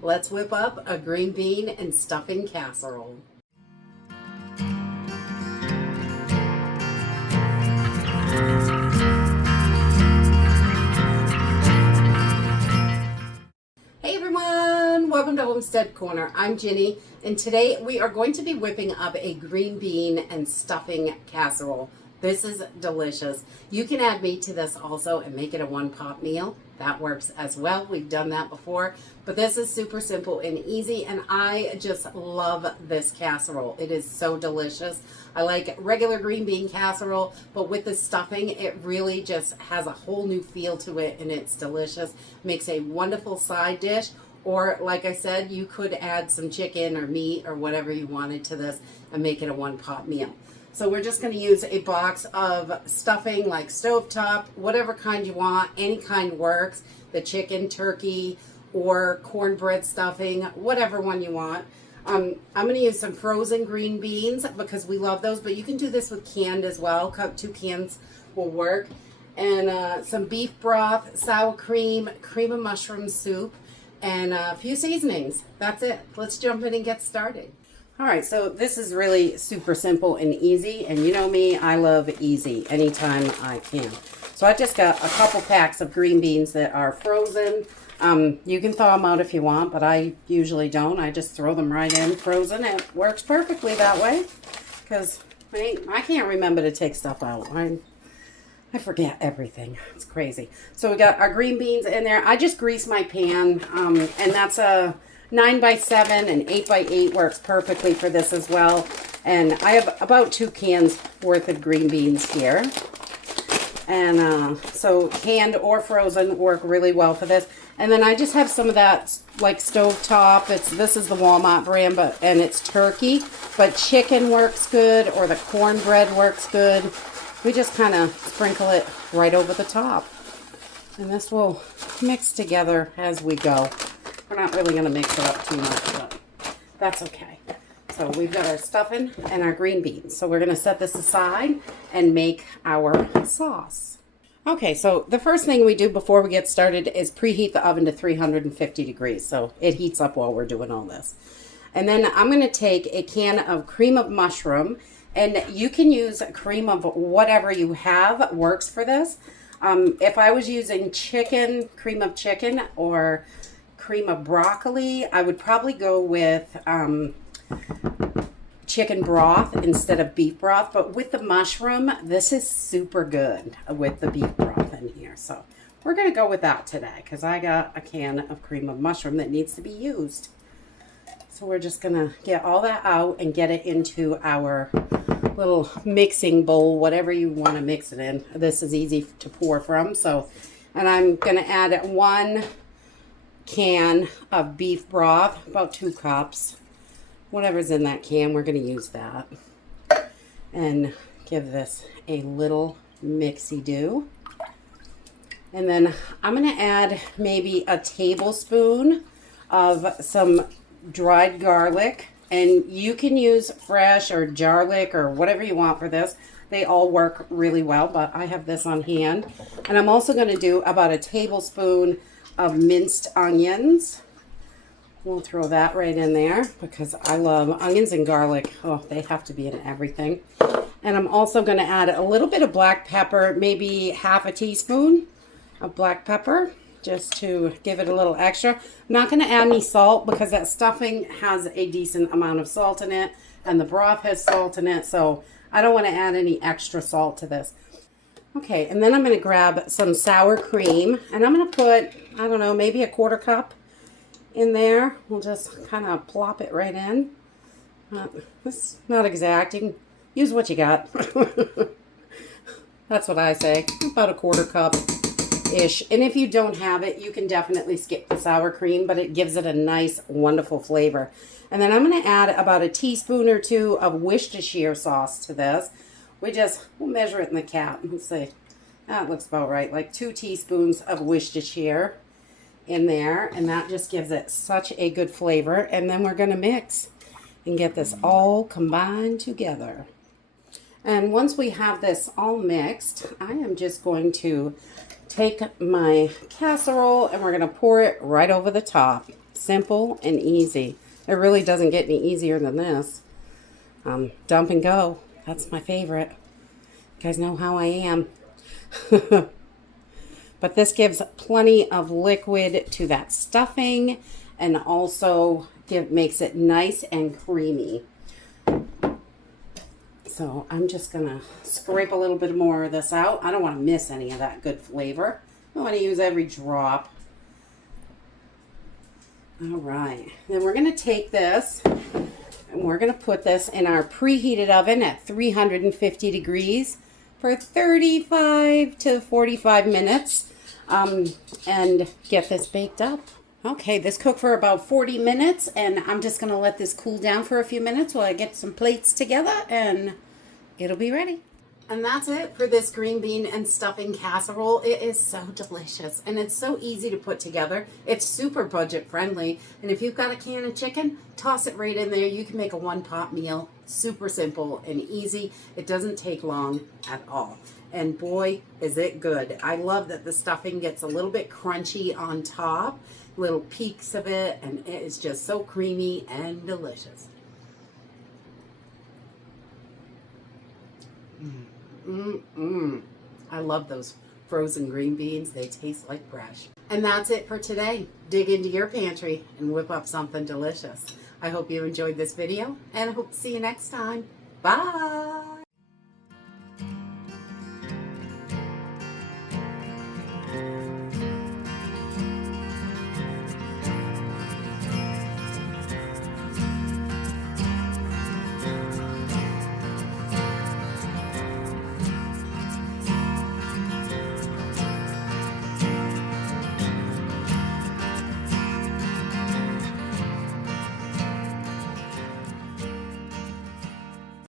Let's whip up a green bean and stuffing casserole. Hey everyone, welcome to Homestead Corner. I'm Ginny, and today we are going to be whipping up a green bean and stuffing casserole. This is delicious. You can add meat to this also and make it a one-pot meal. That works as well. We've done that before, but this is super simple and easy, and I just love this casserole. It is so delicious. I like regular green bean casserole, but with the stuffing, it really just has a whole new feel to it, and it's delicious. Makes a wonderful side dish, or like I said, you could add some chicken or meat or whatever you wanted to this and make it a one-pot meal. So we're just going to use a box of stuffing like stovetop, whatever kind you want. Any kind works. The chicken, turkey, or cornbread stuffing, whatever one you want. I'm going to use some frozen green beans because we love those, but you can do this with canned as well. 2 cans will work. And some beef broth, sour cream, cream of mushroom soup, and a few seasonings. That's it. Let's jump in and get started. All right, so this is really super simple and easy, and you know me, I love easy anytime I can. So I just got a couple packs of green beans that are frozen. You can thaw them out if you want, but I usually don't. I just throw them right in frozen. It works perfectly that way because I can't remember to take stuff out. I forget everything. It's crazy. So we got our green beans in there. I just grease my pan, and that's a 9x7 and 8x8 works perfectly for this as well. And I have about 2 cans worth of green beans here. And so canned or frozen work really well for this. And then I just have some of that like stovetop. This is the Walmart brand, and it's turkey. But chicken works good, or the cornbread works good. We just kind of sprinkle it right over the top. And this will mix together as we go. We're not really going to mix it up too much, but that's okay. So we've got our stuffing and our green beans. So we're going to set this aside and make our sauce. Okay, so the first thing we do before we get started is preheat the oven to 350 degrees. So it heats up while we're doing all this. And then I'm going to take a can of cream of mushroom. And you can use cream of whatever you have works for this. If I was using chicken, cream of chicken, or cream of broccoli, I would probably go with chicken broth instead of beef broth. But with the mushroom, this is super good with the beef broth in here. So we're going to go with that today because I got a can of cream of mushroom that needs to be used. So we're just going to get all that out and get it into our little mixing bowl, whatever you want to mix it in. This is easy to pour from. And I'm going to add 1 can of beef broth, about 2 cups. Whatever's in that can, we're going to use that. And give this a little mixy-do. And then I'm going to add maybe a tablespoon of some dried garlic. And you can use fresh or garlic or whatever you want for this. They all work really well, but I have this on hand. And I'm also going to do about a tablespoon of minced onions. We'll throw that right in there because I love onions and garlic. Oh, they have to be in everything. And I'm also going to add a little bit of black pepper, maybe half a teaspoon of black pepper, just to give it a little extra. I'm not going to add any salt because that stuffing has a decent amount of salt in it, and the broth has salt in it, so I don't want to add any extra salt to this. Okay, and then I'm going to grab some sour cream, and I'm going to put, I don't know, maybe a 1/4 cup in there. We'll just kind of plop it right in. It's not exact. You can use what you got. That's what I say. About a 1/4 cup-ish. And if you don't have it, you can definitely skip the sour cream, but it gives it a nice, wonderful flavor. And then I'm going to add about a teaspoon or 2 of Worcestershire sauce to this. We'll measure it in the cap. Let's see. That looks about right. Like 2 teaspoons of Worcestershire in there. And that just gives it such a good flavor. And then we're going to mix and get this all combined together. And once we have this all mixed, I am just going to take my casserole and we're going to pour it right over the top. simple and easy. It really doesn't get any easier than this. Dump and go. That's my favorite. You guys know how I am. But this gives plenty of liquid to that stuffing and also makes it nice and creamy. So I'm just going to scrape a little bit more of this out. I don't want to miss any of that good flavor. I want to use every drop. All right. Then we're going to take this and we're going to put this in our preheated oven at 350 degrees for 35 to 45 minutes and get this baked up. Okay, this cooked for about 40 minutes and I'm just going to let this cool down for a few minutes while I get some plates together and it'll be ready. And that's it for this green bean and stuffing casserole. It is so delicious and it's so easy to put together. It's super budget friendly. And if you've got a can of chicken, toss it right in there. You can make a one-pot meal. Super simple and easy. It doesn't take long at all. And boy, is it good. I love that the stuffing gets a little bit crunchy on top, little peaks of it, and it is just so creamy and delicious. I love those frozen green beans. They taste like fresh. And that's it for today. Dig into your pantry and whip up something delicious. I hope you enjoyed this video and I hope to see you next time. Bye.